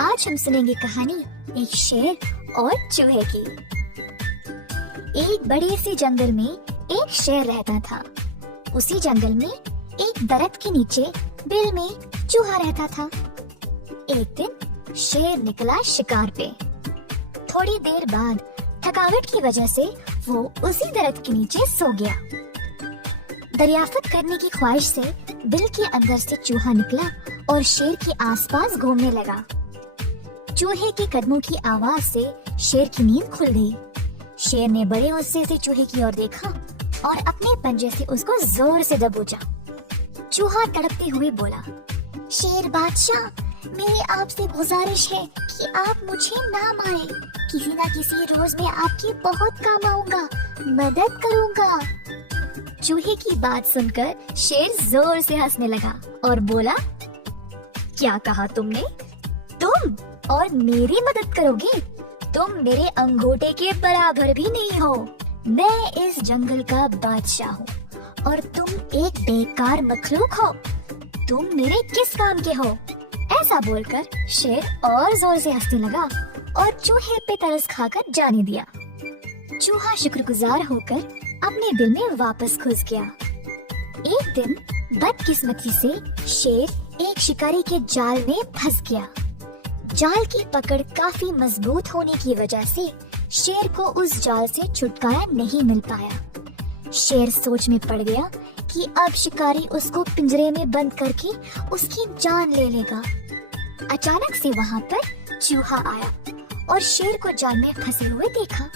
आज हम सुनेंगे कहानी एक शेर और चूहे की। एक बड़े से जंगल में एक शेर रहता था। उसी जंगल में एक दरख्त के नीचे बिल में चूहा रहता था। एक दिन शेर निकला शिकार पे। थोड़ी देर बाद थकावट की वजह से वो उसी दरख्त के नीचे सो गया। दरियाफ्त करने की ख्वाहिश से बिल के अंदर से चूहा निकला और शेर के आसपास घूमने लगा। चूहे के कदमों की आवाज से शेर की नींद खुल गई। शेर ने बड़े गुस्से से चूहे की ओर देखा और अपने पंजे से उसको जोर से दबोचा। चूहा तड़पते हुए बोला, शेर बादशाह, मेरी आपसे गुजारिश है कि आप मुझे ना मारे। किसी ना किसी रोज मैं आपकी बहुत काम आऊंगा, मदद करूंगा। चूहे की बात सुनकर शेर जोर से हंसने लगा और बोला, क्या कहा तुमने? तुम और मेरी मदद करोगे? तुम मेरे अंगूठे के बराबर भी नहीं हो। मैं इस जंगल का बादशाह हूँ और तुम एक बेकार मखलूक हो। तुम मेरे किस काम के हो? ऐसा बोलकर शेर और जोर से हंसने लगा और चूहे पे तरस खाकर जाने दिया। चूहा शुक्रगुजार होकर अपने दिल में वापस घुस गया। एक दिन बदकिस्मती से शेर एक शिकारी के जाल में फंस गया। जाल की पकड़ काफी मजबूत होने की वजह से शेर को उस जाल से छुटकारा नहीं मिल पाया। शेर सोच में पड़ गया कि अब शिकारी उसको पिंजरे में बंद करके उसकी जान ले लेगा। अचानक से वहाँ पर चूहा आया और शेर को जाल में फंसे हुए देखा।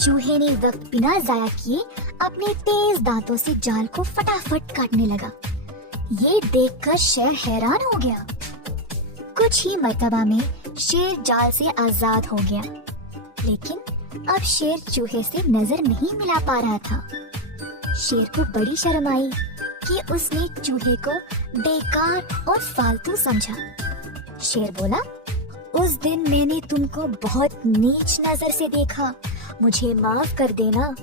चूहे ने वक्त बिना जाया किए अपने तेज दांतों से जाल को फटाफट काटने लगा। ये देखकर शेर हैरान हो गया। कुछ ही मर्तबा में शेर जाल से आजाद हो गया, लेकिन अब शेर चूहे से नजर नहीं मिला पा रहा था। शेर को बड़ी शर्म आई कि उसने चूहे को बेकार और फालतू समझा। शेर बोला, उस दिन मैंने तुमको बहुत नीच नजर से देखा, मुझे माफ कर देना।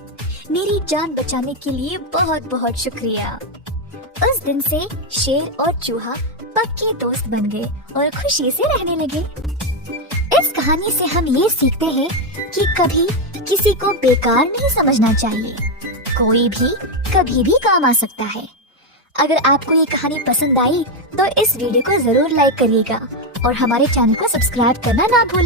मेरी जान बचाने के लिए बहुत बहुत शुक्रिया। उस दिन से शेर और चूहा पक्के दोस्त बन गए और खुशी से रहने लगे। इस कहानी से हम ये सीखते हैं कि कभी किसी को बेकार नहीं समझना चाहिए। कोई भी कभी भी काम आ सकता है। अगर आपको ये कहानी पसंद आई तो इस वीडियो को जरूर लाइक करिएगा और हमारे चैनल को सब्सक्राइब करना ना भूलें।